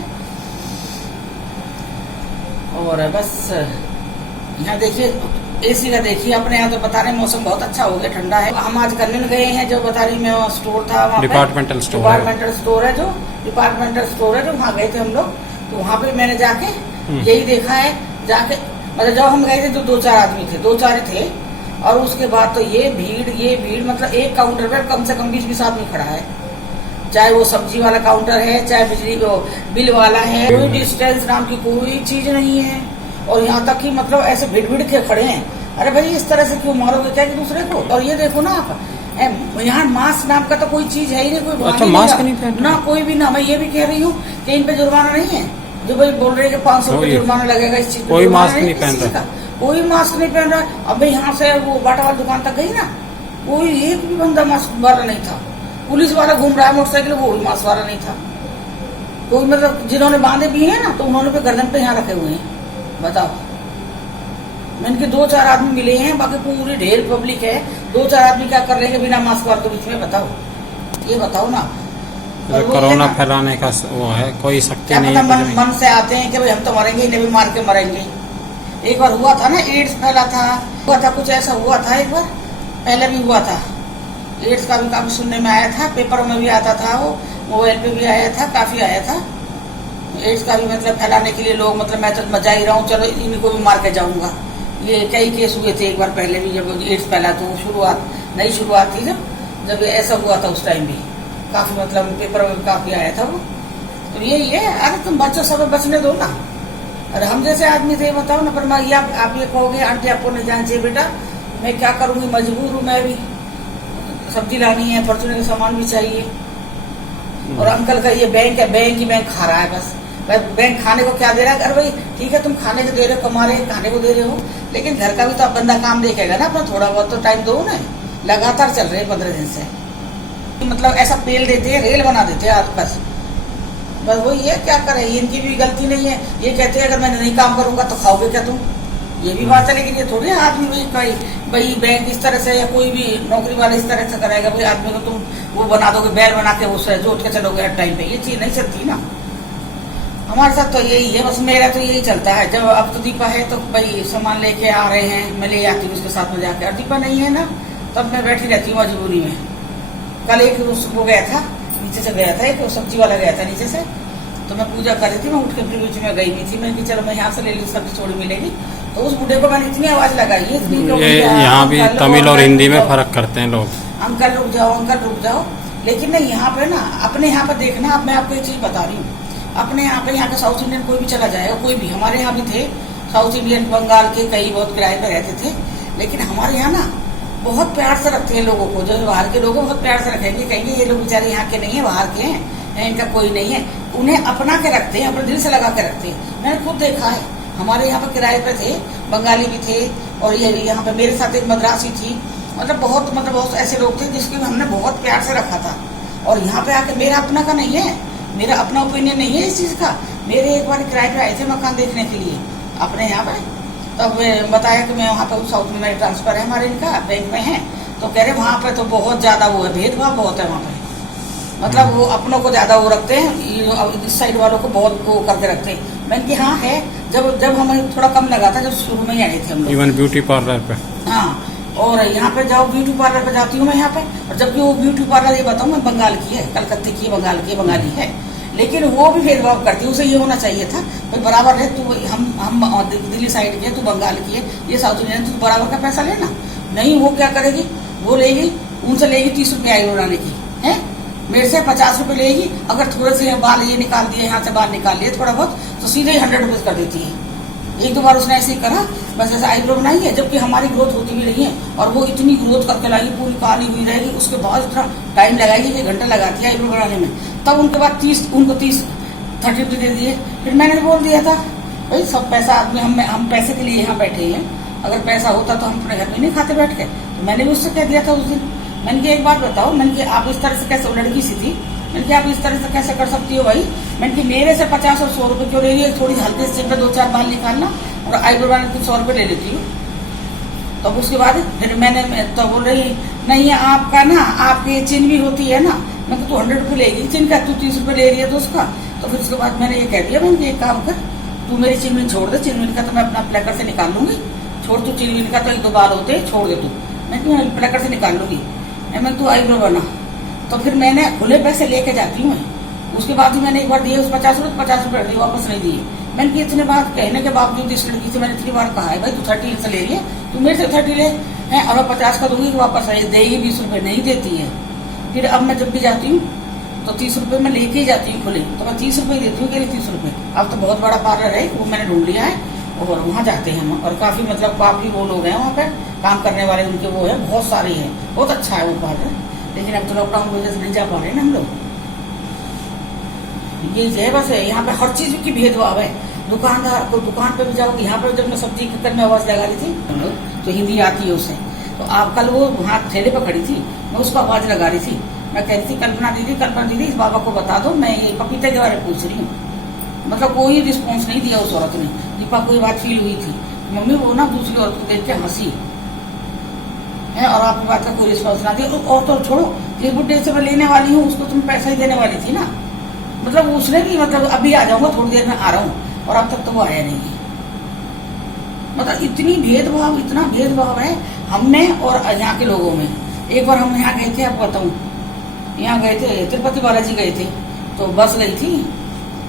और बस यहाँ देखिए एसी का, देखिए अपने यहाँ तो बता रहे मौसम बहुत अच्छा हो गया, ठंडा है। हम आज कन्नन गए हैं, जो बता रही मैं स्टोर था, डिपार्टमेंटल स्टोर है जो वहाँ गए थे हम लोग। तो वहाँ पे मैंने जाके यही देखा है, जाके मतलब जब हम गए थे तो 2-4 आदमी थे, 2-4 ही थे। और उसके बाद तो ये भीड़ मतलब एक काउंटर पर कम से कम 20-20 आदमी खड़ा है, चाहे वो सब्जी वाला काउंटर है, चाहे बिजली को बिल वाला है, कोई डिस्टेंस नाम की कोई चीज नहीं है। और यहाँ तक कि मतलब ऐसे भीड़ के खड़े हैं। अरे भाई इस तरह से क्यों मारोगे क्या कि दूसरे को। और ये देखो ना आप, यहाँ मास्क नाम का तो कोई चीज है ही नहीं, कोई अच्छा मास्क नहीं पहन ना कोई भी ना। मैं ये भी कह रही हूँ कि इन पे जुर्माना नहीं है, जो भाई बोल रहे हैं कि 500 रुपये जुर्माना लगेगा इस चीज, कोई मास्क नहीं पहन रहा, कोई मास्क नहीं पहन रहा। अब यहाँ से वो बाटा वाली दुकान तक गई ना, कोई एक भी बंदा मास्क वाला नहीं था। पुलिस वाला घूम रहा है मोटरसाइकिल, वो भी मास्क वाला नहीं था। कोई मतलब जिन्होंने बांधे भी हैं ना, तो उन्होंने भी गर्दन पे यहाँ रखे हुए हैं। बताओ, मैं इनके 2-4 आदमी मिले हैं, बाकी पूरी ढेर पब्लिक है। 2-4 आदमी क्या कर रहे हैं बिना मास्क वाले के बीच में, बताओ, ये बताओ ना। कोरोना फैलाने का वो है, कोई शक्ति नहीं है। मन से आते हैं कि भाई हम तो मरेंगे, इन्हें भी मार के मरेंगे। एक बार हुआ था ना, एड्स फैला था, कुछ ऐसा हुआ था एक बार पहले भी हुआ था। एड्स का भी काफी सुनने में आया था, पेपरों में भी आता था, वो मोबाइल पे भी आया था, काफी आया था। एड्स का भी मतलब फैलाने के लिए लोग, मतलब मैं तो मजा ही रहा हूँ, चलो इनको भी मार के जाऊंगा। ये कई केस हुए थे एक बार पहले भी, जब एड्स फैला तो नई शुरुआत थी जब ऐसा हुआ था, उस टाइम भी काफी मतलब पेपर में काफी आया था वो। तो यही है, अरे तुम बच्चों सब बचने दो ना। अरे हम जैसे आदमी थे, बताओ ना। पर आप ये कहोगे आंटी आपको नहीं जाना चाहिए, बेटा मैं क्या करूंगी, मजबूर हूँ मैं भी, सब्जी लानी है, परचून का सामान भी चाहिए। और अंकल का ये बैंक है, बैंक खा रहा है बस। बैंक खाने को क्या दे रहा है? अरे भाई ठीक है, तुम खाने को दे रहे हो, कमा रहे हैं, खाने को दे रहे हो, लेकिन घर का भी तो आप बंदा काम देखेगा ना अपना, थोड़ा बहुत तो टाइम दो ना। लगातार चल रहे हैं 15 दिन से, मतलब ऐसा पेल देते हैं, रेल बना देते हैं बस वही है। क्या करें, इनकी भी गलती नहीं है। ये कहते हैं अगर मैं नहीं काम करूंगा तो खाओगे क्या तुम, ये भी बात है। लेकिन ये थोड़ी आदमी भाई बैंक इस तरह से या कोई भी नौकरी वाला इस तरह से करेगा, भाई आदमी को तुम वो बना दोगे, बैल बना के उससे जोत के चलोगे हर टाइम पे, ये चीज नहीं चलती ना। हमारे साथ तो यही है, बस मेरा तो यही चलता है। जब अब तो दीपा है तो भाई सामान लेके आ रहे हैं, मैं ले आती हूँ उसके साथ में जाके। और दीपा नहीं है ना, तब मैं बैठी रहती हूँ मजबूरी में। कल एक वो गया था, नीचे से गया था, एक सब्जी वाला गया था नीचे से, तो मैं पूजा कर रही थी, मैं उठ के फिर बीच में गई नहीं थी। मैंने चलो मैं यहाँ से ले ली, सब्जी थोड़ी मिलेगी। तो उस बूढ़े को मैंने इतनी आवाज लगाई है, यहाँ भी तमिल और हिंदी में फर्क करते हैं लोग, अंकल रुक जाओ, अंकल रुक जाओ। लेकिन नहीं, यहाँ पे ना अपने यहाँ पे देखना, अब मैं आपको एक चीज बता रही हूँ, अपने यहाँ पे यहाँ के साउथ इंडियन कोई भी चला जाएगा, कोई भी, हमारे यहाँ भी थे साउथ इंडियन, बंगाल के कई बहुत किराए पे रहते थे। लेकिन हमारे यहाँ ना बहुत प्यार से रखते हैं लोगों को, जो बाहर के लोग बहुत प्यार से रखेंगे, कहेंगे ये लोग बेचारे यहाँ के नहीं है, बाहर के हैं, इनका कोई नहीं है। उन्हें अपना के रखते हैं, अपने दिल से लगा के रखते हैं। मैंने खुद देखा है, हमारे यहाँ पे किराए पे थे, बंगाली भी थे, और ये यहाँ पे मेरे साथ एक मद्रासी थी, मतलब बहुत ऐसे लोग थे जिसकी हमने बहुत प्यार से रखा था। और यहाँ पे आके मेरा अपना का नहीं है, मेरा अपना ओपिनियन नहीं है इस चीज का। मेरे एक बार किराए पे आए थे मकान देखने के लिए अपने यहाँ पे, तब बताया कि मैं वहाँ पे साउथ में मेरे ट्रांसफर है, हमारे इनका बैंक में है, तो कह रहे वहाँ पे तो बहुत ज्यादा वो है, भेदभाव बहुत है वहाँ पे, मतलब वो अपनों को ज्यादा वो रखते हैं, इस साइड वालों को बहुत वो करके रखते हैं। मैंने कि हाँ है, जब हमें थोड़ा कम लगा था, जब शुरू में ही आए थे हम लोग। इवन ब्यूटी पार्लर पे। हाँ, और यहाँ पे जाओ ब्यूटी पार्लर पे जाती हूँ मैं यहाँ पे, और जबकि वो ब्यूटी पार्लर ये बताऊँ मैं बंगाल की है, कलकत्ते की, बंगाल की, बंगाली है, लेकिन वो भी भेदभाव करती है। उसे ये होना चाहिए था भाई बराबर है, तू हम दिल्ली साइड की है, तू बंगाल की है, ये साउथ इंडियन, तू बराबर का पैसा लेना। नहीं, वो क्या करेगी, वो लेगी, उनसे लेगी 30 रुपये आई बनाने की है, मेरे से 50 रुपये लेगी। अगर थोड़े से बाल ये निकाल दिए, यहाँ से बाल निकाल लिए थोड़ा बहुत, तो सीधे ही 100 रुपये कर देती है। एक दो बार उसने ऐसे ही करा, बस ऐसे आईब्रो बनाई है, जबकि हमारी ग्रोथ होती भी नहीं है, और वो इतनी ग्रोथ करके लाई, पूरी काली हुई रहेगी, उसके बाद इतना टाइम लगाएगी, 1 घंटा लगाती है आईब्रो बनाने में। तब उनके बाद 30 रुपये दे दिए। फिर मैंने बोल दिया था भाई सब पैसा आदमी, हम पैसे के लिए यहाँ बैठे हैं, अगर पैसा होता तो हम अपने घर में नहीं खाते बैठ के। तो मैंने भी उससे कह दिया था उस दिन, मैंने कि एक बात बताओ, मैंने कि आप इस तरह से कैसे, लड़की सी थी, मैंने कि आप इस तरह से कैसे कर सकती हो भाई। मैंने कि मेरे से 50 और 100 रुपये क्यों ले रही है, थोड़ी हल्के से 2-4 बाल निकालना और आईब्रो बनाने के 100 रुपये ले लेती हूँ। तो उसके बाद फिर मैंने तो बोल रही नहीं आपका ना, आपकी चिन्ह भी होती है ना, मैं तो 100 रुपये लेगी चिन्ह का, तू 30 रुपये ले रही है तो उसका। तो फिर उसके बाद मैंने ये कह दिया, मैंने एक काम कर, तू मेरी चिन्ह छोड़ दे, चिन्ह का तो मैं अपना प्लेकर से निकाल लूंगी, छोड़ तू चिन्ह का, तो 1-2 बाल होते हैं, छोड़ दे तू, मैं प्लेकर से निकाल लूंगी, मैं तू आईब्रो बना। तो फिर मैंने खुले पैसे लेके जाती हूँ मैं। उसके बाद भी मैंने एक बार दिए उस 50 रुपये दिए, वापस नहीं दिए। मैंने कि इतने बात कहने के बावजूद इस लड़की से मैंने इतनी बार कहा है भाई तू 30 से ले रही है, तू मेरे से 30 ले है, और 50 का दूंगी कि वापस आइए, देगी 20 रुपये, नहीं देती है। फिर अब मैं जब भी जाती हूँ तो 30 रुपये में लेके ही जाती हूँ खुले, तो मैं 30 रुपये देती हूँ, कह रही 30 रुपये। अब तो बहुत बड़ा पार्लर है, वो मैंने ढूंढ लिया है, और वहाँ जाते हैं हम, और काफी मतलब काफी वो लोग हैं वहाँ पे काम करने वाले, उनके वो है बहुत सारे हैं, बहुत अच्छा है वो पार्लर। लेकिन अब तो लॉकडाउन की वजह से नहीं जा पा रहे ना हम लोग। ये है बस है, यहाँ पे हर चीज की भेदभाव है। दुकानदार को दुकान पे भी जाओ, यहाँ पे जब मैं सब्जी के में आवाज लगा रही थी तो हिंदी आती है उसे, तो आप कल वो वहाँ ठेले पर खड़ी थी, मैं उसको आवाज लगा रही थी, मैं कह रही थी कल्पना दीदी इस बाबा को बता दो, मैं ये पपीते के बारे में पूछ रही हूँ। मतलब कोई रिस्पॉन्स नहीं दिया उस औरत ने। दीपा को ये बात फील हुई थी, मम्मी वो ना दूसरी औरत को देख के हंसी है, और आपकी बात का कोई रिस्पॉन्स ना दिया। और तो छोड़ो, जिस बुड्ढे से मैं लेने वाली हूँ उसको तुम पैसा ही देने वाली थी ना, मतलब उसने भी मतलब अभी आ जाऊंगा, थोड़ी देर में आ रहा हूँ, और अब तक तो वो आया नहीं है। मतलब इतना भेदभाव है हम में और यहाँ के लोगों में। एक बार हम यहाँ गए थे, आपको बताऊँ, यहाँ गए थे तिरुपति बालाजी गए थे, तो बस गई थी,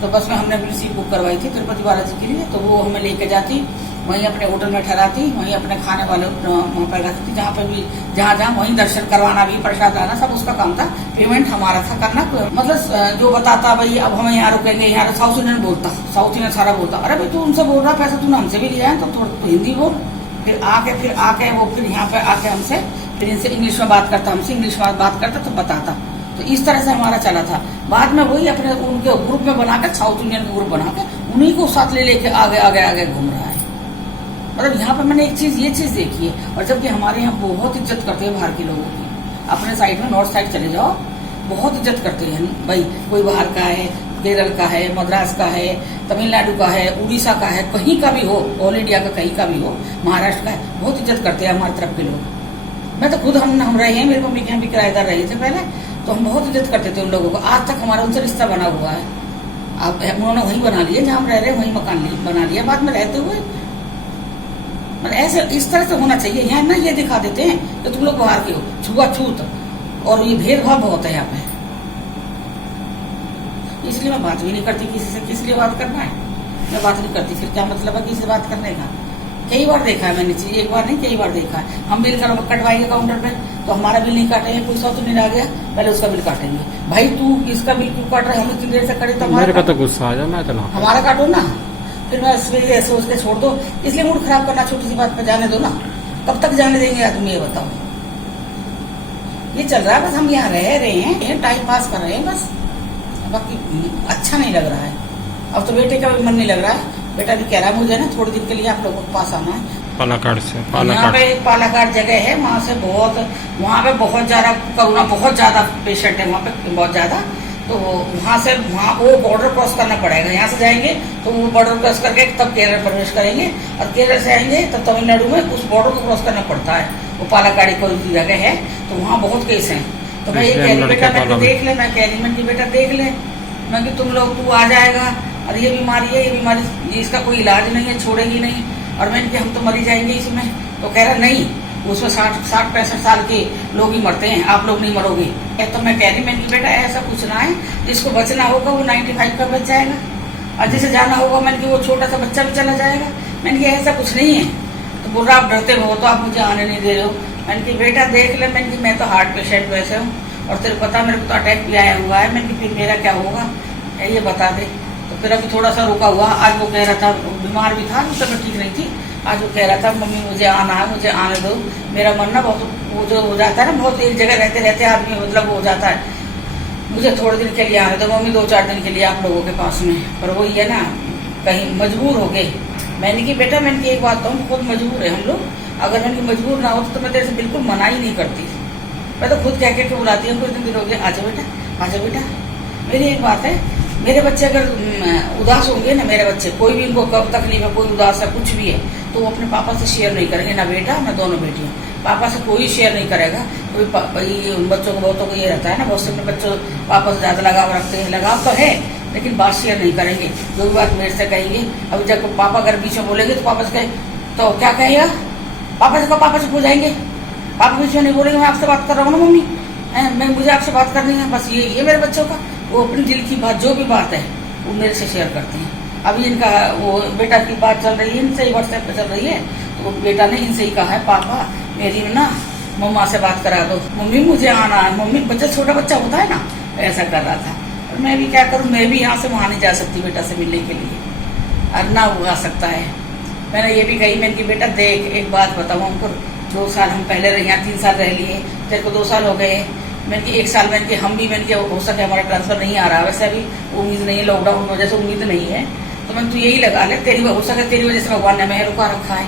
तो बस में हमने अपनी सीट बुक करवाई थी तिरुपति बालाजी के लिए, तो वो हमें लेके जाती, वहीं अपने होटल में ठहराती, वहीं अपने खाने वाले वहाँ पर रखती, जहाँ पे भी जहाँ वहीं दर्शन करवाना भी, प्रसाद लाना, सब उसका काम था। पेमेंट हमारा था करना, मतलब जो बताता भाई अब हमें यहाँ रुकेंगे, यहाँ साउथ इंडियन बोलता, साउथ इंडियन सारा बोलता, अरे भाई तू उनसे बोल रहा पैसा तूने हमसे भी लिया है, तो हिंदी बोल। फिर आके वो फिर यहाँ पे आके हमसे फिर इनसे इंग्लिश में बात करता, हमसे इंग्लिश में बात करता तो बताता। तो इस तरह से हमारा चला था। बाद में वही अपने उनके ग्रुप में बनाकर, साउथ इंडियन का ग्रुप बनाकर उन्हीं को साथ ले लेके आगे घूम रहा है। मतलब यहाँ पे मैंने ये चीज देखी है। और जबकि हमारे यहाँ बहुत इज्जत करते हैं बाहर के लोगों की। अपने साइड में नॉर्थ साइड चले जाओ, बहुत इज्जत करते हैं भाई, कोई बाहर का है, केरल का है, मद्रास का है, तमिलनाडु का है, उड़ीसा का है, कहीं का भी हो, ऑल इंडिया का कहीं का भी हो, महाराष्ट्र का है, बहुत इज्जत करते हैं हमारी तरफ के लोग। मैं तो खुद हम रहे हैं, मेरे मम्मी के यहाँ भी किराएदार रहे थे पहले, तो हम बहुत इज्जत करते थे उन लोगों को। आज तक हमारा उनसे रिश्ता बना हुआ है। अब उन्होंने वहीं बना लिया जहाँ हम रह रहे हैं, वहीं मकान बना लिया बाद में रहते हुए। मतलब ऐसे इस तरह से होना चाहिए। यहाँ ना ये दिखा देते हैं कि तुम लोग बाहर के हो, छुआछूत, और ये भेदभाव बहुत है यहाँ पे। इसलिए मैं बात भी नहीं करती किसी से। किस लिए बात करना है, मैं बात नहीं करती। फिर क्या मतलब है किसी से बात करने का। कई बार देखा है मैंने चीज, एक बार नहीं कई बार देखा है। हम बिल कटवाएंगे काउंटर पे, तो हमारा बिल नहीं काटेंगे, कोई साउथ इंडियन आ गया पहले उसका बिल काटेंगे। भाई तू इसका बिल क्यों काट रहा है, हम इतनी देर से करे तो मेरे का तो गुस्सा आ जाना है, हमारा काटो ना। फिर मैं ऐसे सोच के छोड़ दो, इसलिए मूड खराब करना, छोटी सी बात पे जाने दो ना। कब तक जाने देंगे आदमी, ये बताओ। ये चल रहा है बस, हम यहाँ रह रहे हैं, टाइम पास कर रहे हैं बस, बाकी अच्छा नहीं लग रहा है। अब तो बेटे का भी मन नहीं लग रहा है। बेटा भी कह रहा है मुझे ना थोड़े दिन के लिए आप लोगों के पास आना है। पालाकाड़ से, यहाँ पे एक पालाकाड़ जगह है, वहाँ से वहाँ पे बहुत ज्यादा कोरोना, बहुत ज्यादा पेशेंट है वहाँ पे, बहुत ज्यादा। तो वहाँ वो बॉर्डर क्रॉस करना पड़ेगा। यहाँ से जाएंगे तो वो बॉर्डर क्रॉस करके तब केरल प्रवेश करेंगे, और केरल से आएंगे तब तमिलनाडु में उस बॉर्डर को क्रॉस करना पड़ता है। वो पालाकाड़ी कोई जगह है, तो वहाँ बहुत केस हैं। तो मैं ये इसलिए कह हम रही बेटा लड़के मैं पाला देख ले, मैं कह रही मैं कि बेटा देख ले, मैं कि तुम लोग तू आ जाएगा और ये बीमारी है, ये बीमारी इसका कोई इलाज नहीं है, छोड़ेगी नहीं, और मैंने कि हम तो मरी जाएंगे इसमें। तो कह रहा नहीं, उसमें 60-65 साल के लोग ही मरते हैं, आप लोग नहीं मरोगे। तो मैं कह रही मैंने कि बेटा ऐसा कुछ ना है, जिसको बचना होगा वो 95 का बच जाएगा, और जिसे जाना होगा मैंने कि वो छोटा सा बच्चा भी चला जाएगा। मैंने कि ऐसा कुछ नहीं है। तो बोल रहा आप डरते हो तो आप मुझे आने नहीं दे रहे हो। मैंने कि बेटा देख ले, मैंने कि मैं तो हार्ट पेशेंट वैसे हूँ, और तेरे पता मेरे को तो अटैक भी आया हुआ है, मैंने कि फिर मेरा क्या होगा ये बता दे। तो फिर अभी थोड़ा सा रुका हुआ, आज वो कह रहा था, बीमार भी था, उस समय ठीक नहीं थी, आज वो कह रहा था मम्मी मुझे आना है, मुझे आने दो, मेरा मन ना बहुत वो जो हो जाता है ना, बहुत एक जगह रहते रहते आदमी मतलब हो जाता है, मुझे थोड़े दिन के लिए आने दो मम्मी, 2-4 दिन के लिए आप लोगों के पास में। पर वो ये ना कहीं मजबूर हो गए। मैंने कि बेटा मैंने की एक बात कहूँ, खुद मजबूर है हम लोग, अगर मैंने मजबूर ना हो तो मैं तेरे से बिल्कुल मना ही नहीं करती, मैं तो खुद कह के बुलाती हूँ, कुछ दिन हो गए, आजा बेटा आजा बेटा। मेरी एक बात है, मेरे बच्चे अगर उदास होंगे ना, मेरे बच्चे कोई भी उनको कब तकलीफ है, कोई उदास है, कुछ भी है, तो वो अपने पापा से शेयर नहीं करेंगे, ना बेटा ना दोनों बेटियां, पापा से कोई शेयर नहीं करेगा। कोई बच्चों को बहुतों को ये रहता है ना, बहुत से अपने बच्चों पापा से ज्यादा लगाव रखते हैं, लगाव तो है लेकिन बात शेयर नहीं करेंगे, जो भी बात मेरे से कहेंगे। अभी जब पापा अगर बीच में बोलेंगे तो पापा से कहे तो क्या कहेगा, पापा से कहो, पापा से पूछाएंगे, पापा बीच में नहीं बोलेंगे मैं आपसे बात कर रहा हूँ ना मम्मी, मैं मुझे आपसे बात करनी है, बस ये मेरे बच्चों का, वो अपनी दिल की बात जो भी बात है वो मेरे से शेयर करते हैं। अभी इनका वो बेटा की बात चल रही है, इनसे ही व्हाट्सएप पे चल रही है, तो बेटा ने इनसे ही कहा है पापा मेरी ना मम्मा से बात करा दो, मम्मी मुझे आना है, मम्मी बच्चा छोटा बच्चा होता है ना, ऐसा कर रहा था। और मैं भी क्या करूँ, मैं भी यहाँ से वहाँ नहीं जा सकती बेटा से मिलने के लिए, और ना वो आ सकता है। मैंने ये भी कही, मैंने कि बेटा देख एक बात बताऊँ हमको, 2 साल हम पहले रहे, यहाँ 3 साल रह लिए, तेरे को 2 साल हो गए, मैंने कि 1 साल मैंने कि हम भी, मैंने कि हो सके हमारा ट्रांसफर नहीं आ रहा, वैसे अभी उम्मीद नहीं है, लॉकडाउन की वजह से उम्मीद नहीं है, तो मैंने तू यही लगा ले, तेरी हो सके तेरी वजह से भगवान ने मैं रुका रखा है।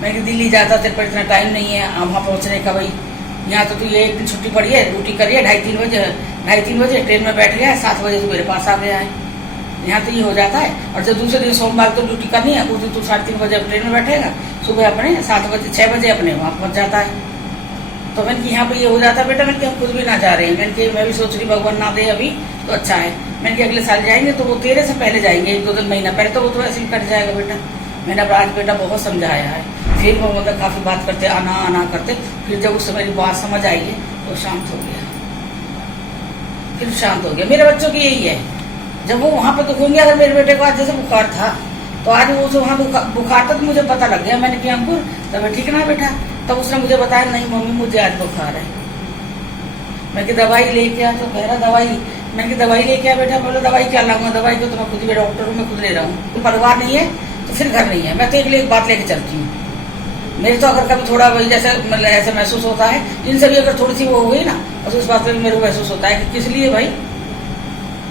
मैंने कि दिल्ली जाता तेरे पर इतना टाइम नहीं है वहाँ पहुँचने का, भाई यहाँ तो तू ये एक दिन छुट्टी पड़ी है, ड्यूटी करी है 2:30 बजे ट्रेन में बैठ गया है, 7 बजे तू मेरे पास आ गया है, यहाँ तो ये हो जाता है। और जब दूसरे दिन सोमवार को ड्यूटी करनी है, उस दिन तू 3:30 बजे ट्रेन में बैठेगा, सुबह अपने 6 बजे अपने वहाँ पहुँच जाता है। तो मैंने कि यहाँ पे ये हो जाता है बेटा, मैंने कि हम खुद भी ना जा रहे हैं, मैंने कि मैं भी सोच रही भगवान ना दे अभी तो अच्छा है, मैंने कि अगले साल जाएंगे तो वो तेरे से पहले जाएंगे, 1-2 दिन महीना पहले, तो वो तो ऐसे ही कट जाएगा बेटा। मैंने अब आज बेटा बहुत समझाया है, फिर वो मतलब काफ़ी बात करते आना आना करते, फिर जब उस समय मेरी बात समझ आई है तो शांत हो गया, फिर शांत हो गया। मेरे बच्चों की यही है, जब वो वहाँ पे दुख होंगे, अगर मेरे बेटे को आज जैसे बुखार था तो आज वो वहाँ बुखार था तो मुझे पता लग गया, मैंने कि अंकुर तब ठीक ना बेटा, तब उसने मुझे बताया नहीं मम्मी मुझे आज बुखार है। मैं कि दवाई लेके आ, तो कह रहा दवाई, मैंने कि दवाई लेके आ बेटा, बोला दवाई क्या लाऊंगा, दवाई को तो मैं खुद ही डॉक्टर हूँ, मैं खुद ले रहा हूँ, तो परिवार नहीं है तो फिर घर नहीं है, मैं तो एक बात लेके चलती हूँ। मेरे तो अगर कभी थोड़ा वही जैसे मतलब ऐसा महसूस होता है, इनसे भी अगर थोड़ी सी वो हो गई ना, बस उस बात में मेरे को महसूस होता है कि किस लिए भाई,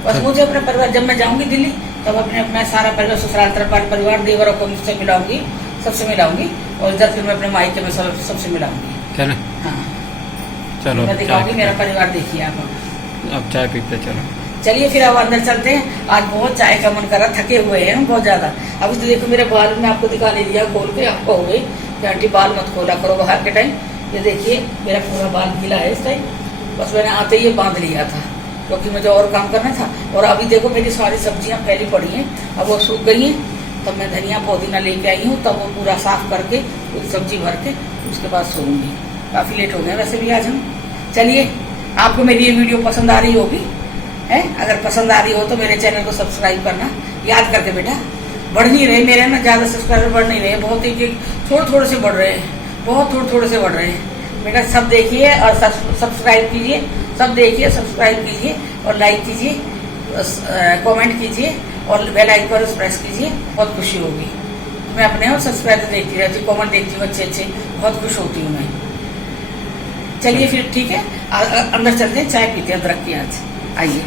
बस मुझे अपने परिवार, जब मैं जाऊंगी दिल्ली तब अपने सारा परिवार, ससुराल तरफ परिवार, देवरों को मुझसे मिलाऊंगी, सबसे मिलाऊंगी, और इधर फिर मैं अपने मायके में सबसे मिलाऊंगी। हाँ चलो मैं दिखाऊंगी मेरा परिवार, देखिए आप अब चाय पीते चलो। चलिए फिर अब अंदर चलते हैं, आज बहुत चाय का मन कर रहा, थके हुए हैं हम बहुत ज्यादा। अभी तो देखो मेरे बाल में आपको दिखा नहीं दिया खोल के, आपको हो गई कि आंटी बाल मत खोला करो बाहर के टाइम। ये देखिए मेरा पूरा बाल गीला है इस टाइम, बस मैंने आते ही बांध लिया था क्योंकि मुझे और काम करना था। और अभी देखो मेरी सारी सब्जियां फैली पड़ी हैं, अब वो सूख गई हैं, तब मैं धनिया पुदीना लेके आई हूँ, तब वो पूरा साफ करके पूरी सब्जी भर के उसके बाद सोऊंगी। काफी लेट हो गया वैसे भी आज हम। चलिए आपको मेरी ये वीडियो पसंद आ रही होगी है, अगर पसंद आ रही हो तो मेरे चैनल को सब्सक्राइब करना याद करके बेटा। बढ़ नहीं रहे मेरे ना, ज्यादा सब्सक्राइबर बढ़ नहीं रहे, बहुत ही थोड़े से बढ़ रहे हैं, बहुत थोड़े से बढ़ रहे हैं बेटा। सब देखिए और सब्सक्राइब कीजिए, सब देखिए सब्सक्राइब कीजिए और लाइक कीजिए, कमेंट कीजिए और बेल आइकन पर प्रेस कीजिए, बहुत खुशी होगी। मैं अपने और सब्सक्राइब देखती रहती हूँ, कमेंट देखती हूँ अच्छे, बहुत खुश होती हूँ मैं। चलिए फिर ठीक है, अंदर चलते हैं, चाय पीते हैं अदरक की आज, आइए।